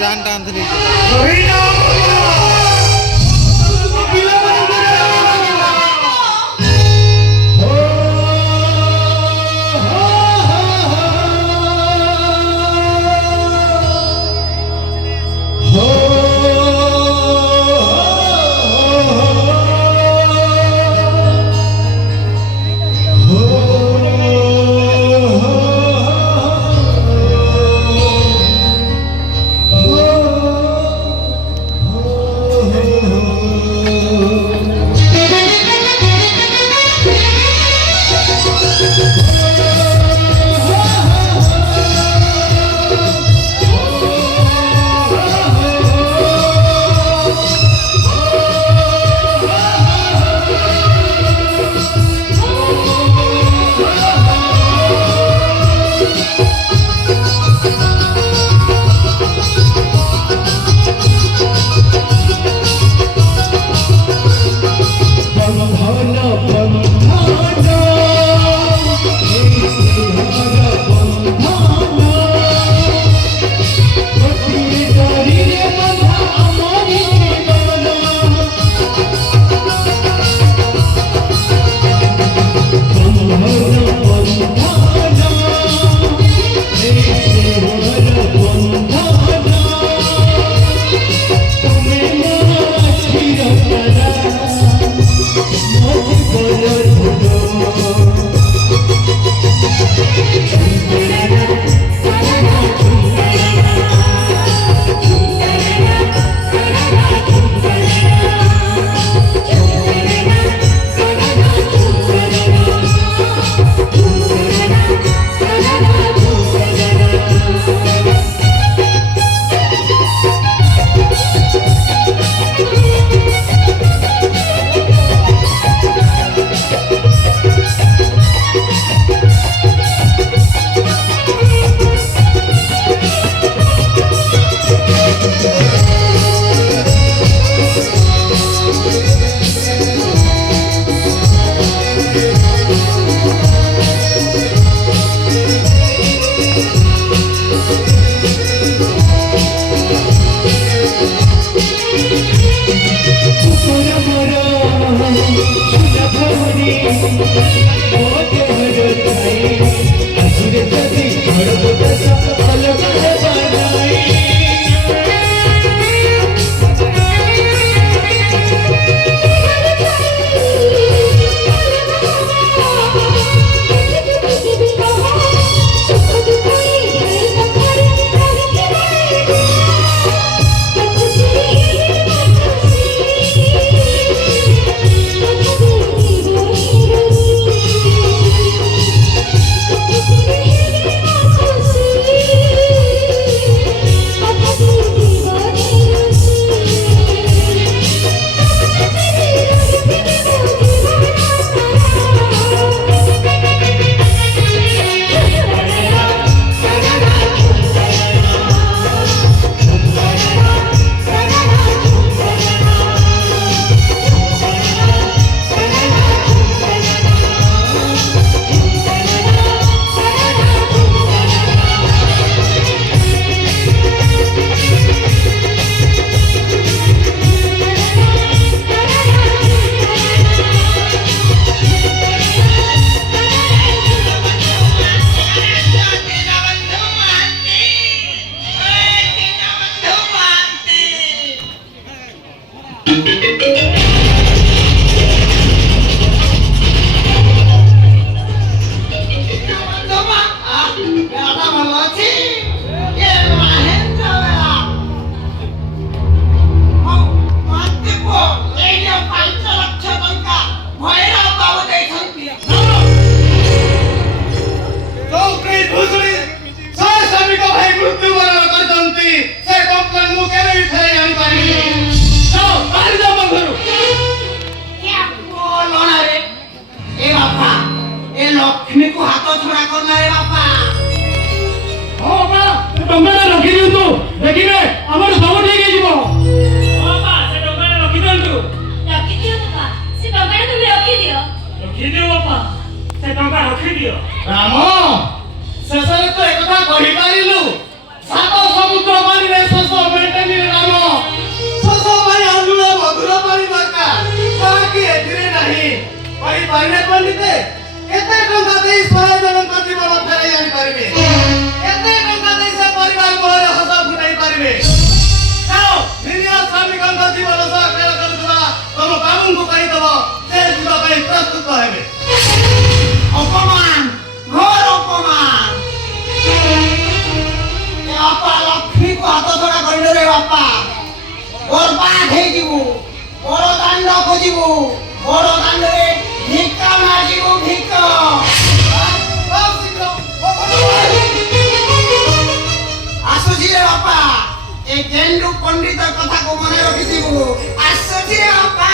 টান টান ধরে लक्ष्मी को हाथ छड़ा करना रे बापा ओ बापा टंगाटा रखी दिउ तू देखिबे हमर सब ठीक हे जीवो ओ बापा से टंगाटा रखी दिउ बापा से टंगाटा तुम रखी दियो बापा से ଟଙ୍କା ରଖିଦିଅ। ରାମ ଶେଷରେ ତ ଏକଥା କହିପାରିଲୁ। ସାତ ସମୁଦ୍ର ପାଣିରେ ଶୋଷ ମେଣ୍ଟେନି ରାମ। ଶୋଷ ପାଇଁ ଅମୂଳ ମଧୁର ପାଣି ଦରକାର, ଯାହାକି ଏଥିରେ ନାହିଁ। କହିପାରିଲେ ପଣ୍ଡିତେ, କେତେ ଟଙ୍କା ଦେଇ 100 ଜଣଙ୍କ ଜୀବନ ଫେରାଇ ଆଣିପାରିବେ? କେତେ ଟଙ୍କା ଦେଇ ସେ ପରିବାର ମୂଳରେ ହସ ଫୁଟାଇ ପାରିବେ? ଯାଅ, ନିରୀହ ଶ୍ରମିକଙ୍କ ଜୀବନ ସହ ଖେଳ କରୁଥିବା ତମ ବାବୁଙ୍କୁ କହିଦେବ, ସେ ଯିବା ପାଇଁ ପ୍ରସ୍ତୁତ ହେବେ। ଅପମାନ, ଘୋର ଅପମାନ। ବାପା ଲକ୍ଷ୍ମୀକୁ ହାତ ଛଡା କରିଲେ ରେ ବାପା। ବର୍ବାଦ ହେଇଯିବୁ, ବଡ ଦାଣ୍ଡ ଖୋଜିବୁ, ବଡ ଦାଣ୍ଡରେ ଭିକ ମାଗିବୁ, ଭିକ। ଆସୁଛି ରେ ବାପା, ଏ ଗେଣ୍ଡୁ ପଣ୍ଡିତ କଥାକୁ ମନେ ରଖିଥିବୁ। ଆସୁଛି ରେ ବାପା।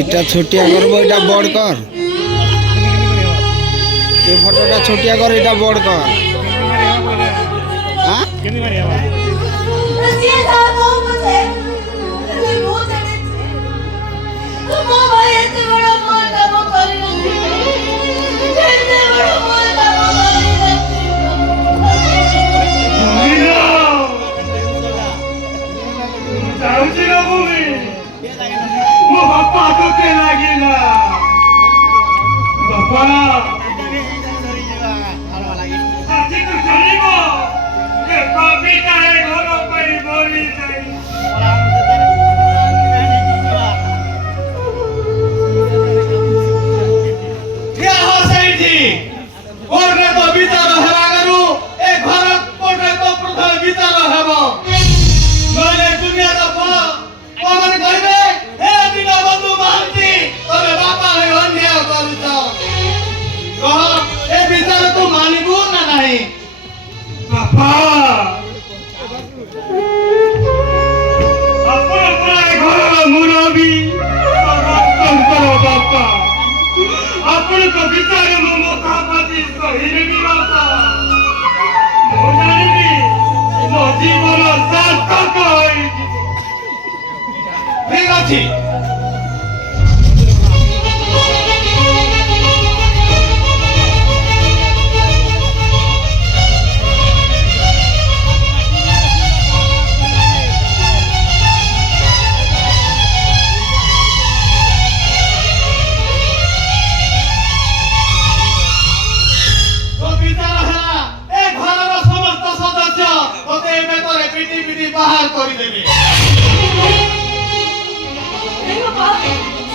এটা ছোটিয়া করবো, এটা বড় কর। এই ফটোটা ছোটিয়া কর, এটা বড় কর। হ্যাঁ ଯାଉଛି ନା ଭୂମି ମୋ ବାପା ତୋତେ ଲାଗିଲା ବାପା ଆଜି ତୁ ଜାଣିବ ଏ ପାପିଟା ଏ ଘର ପାଇଁ ମରିଯାଇ ଠିଆ ହୋ ସେଇଠି। କୋର୍ଟରେ ତ ବିଚାର ହେବା ଆଗରୁ ଏ ଘର କୋର୍ଟରେ ତ ପ୍ରଥମେ ବିଚାର ହେବ। ନହେଲେ ଦୁନିଆର ମାନେ କହିବେ ହେ ଦୀନବନ୍ଧୁ ମହାନ୍ତି ତମେ ବାପା ହୋଇ ଅନ୍ୟାୟ କରୁଛ। କହ ଏ ବିଚାର ତୁ ମାନିବୁ ନା ନାହିଁ? ବାପା ଆପଣ ପରା ଏ ଘରର ମୁରବୀ ସମସ୍ତଙ୍କର ବାପା। ଆପଣଙ୍କ ବିଚାର ମୁଁ ମୁଖାପାତି ସହିନେବି ବାପା। ମୁଁ ଜାଣିବି ମୋ ଜୀବନ ସାର୍ଥକ ହୋଇଯିବ। ଠିକ ଅଛି। बाहर କରିଦେବି।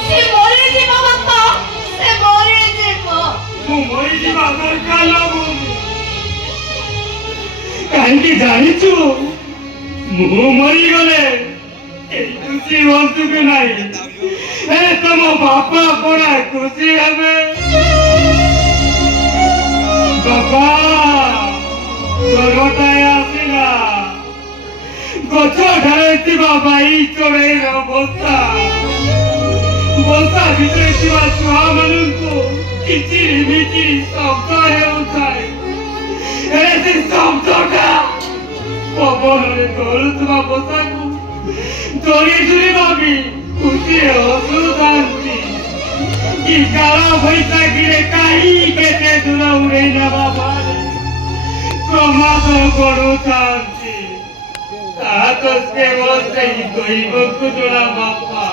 ସେ ମରିଯିବ ବାପା, ସେ ମରିଯିବ। ମୁଁ ମରିଯିବା ଦରକାର ଲାଗୁନି। କାହିଁକି ଜାଣିଛୁ ମୁଁ ମରିଗଲେ କେହି ଖୁସି ହୁଅନ୍ତୁ କି ନାହିଁ, ହେଲେ ତମ ବାପା ପରା ଖୁସି ହେବେ। ବାପା ସ୍ୱର୍ଗଟାଏ ଆସିଲା, ଗଛ ଢାଳେ ଥିବା ବାଇ ଚଢ଼େଇର ବସା ଭିତରେ ଥିବା ଛୁଆମାନଙ୍କୁ କିଚିରି ମିଚିରି ଶବ୍ଦ ହେଉଥାଏ। ହେଲେ ସେ ଶବ୍ଦଟା ପବନରେ ଦୋଳୁଥିବା ବସାକୁ ଦୋଳି ଝୁଲିବା ବି ଖୁସି ହସୁଥାନ୍ତି। କି କାଳ ବୈଶାଖୀରେ କାହିଁ କେତେ ଦୂର ଉଡ଼େଇ ନେବା ପରେ ପ୍ରମାଦ କରୁଥାନ୍ତି। ତାହା ତ କେବଳ ସେଇ ଦୈବକୁ ଜଣା ବାପା,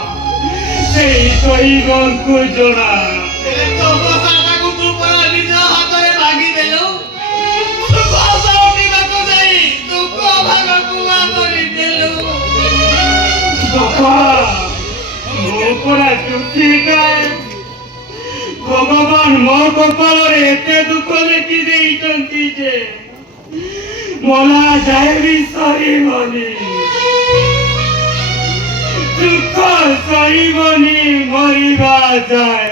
ସେଇ ଦୈବକୁ ଜଣା। ହେଲେ ତୋ ବସାଟାକୁ ତୁ ପରା ନିଜ ହାତରେ ଭାଙ୍ଗିଦେଲୁ। ବସା ଉଠିବାକୁ ଯାଇ ଦୁଃଖ ଭାଗକୁ କରିଦେଲୁ। ବାପା ମୋ ପରା ଦୁଃଖୀଟାଏ। ଭଗବାନ ମୋ କପାଳରେ ଏତେ ଦୁଃଖ ଲେଖି ଦେଇଛନ୍ତି ଯେ ମଲା ଯାଏ ବି ସରିବନି, ଦୁଃଖ ସରିବନି ମରିବା ଯାଏ।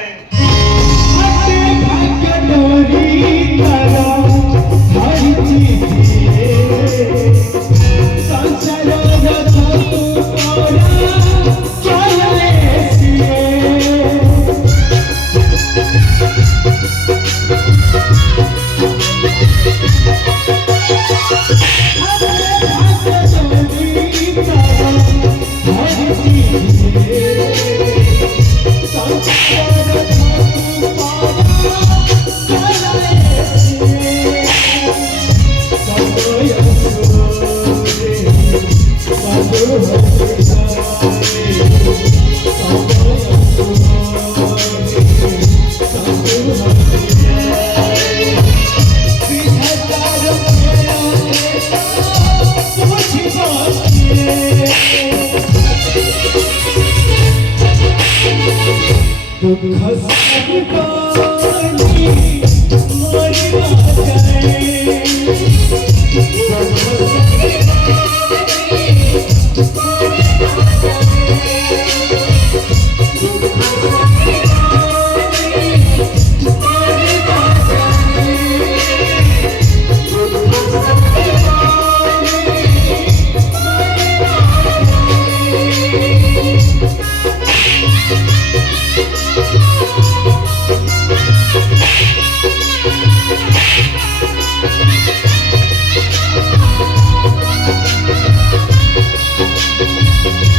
ଯିବ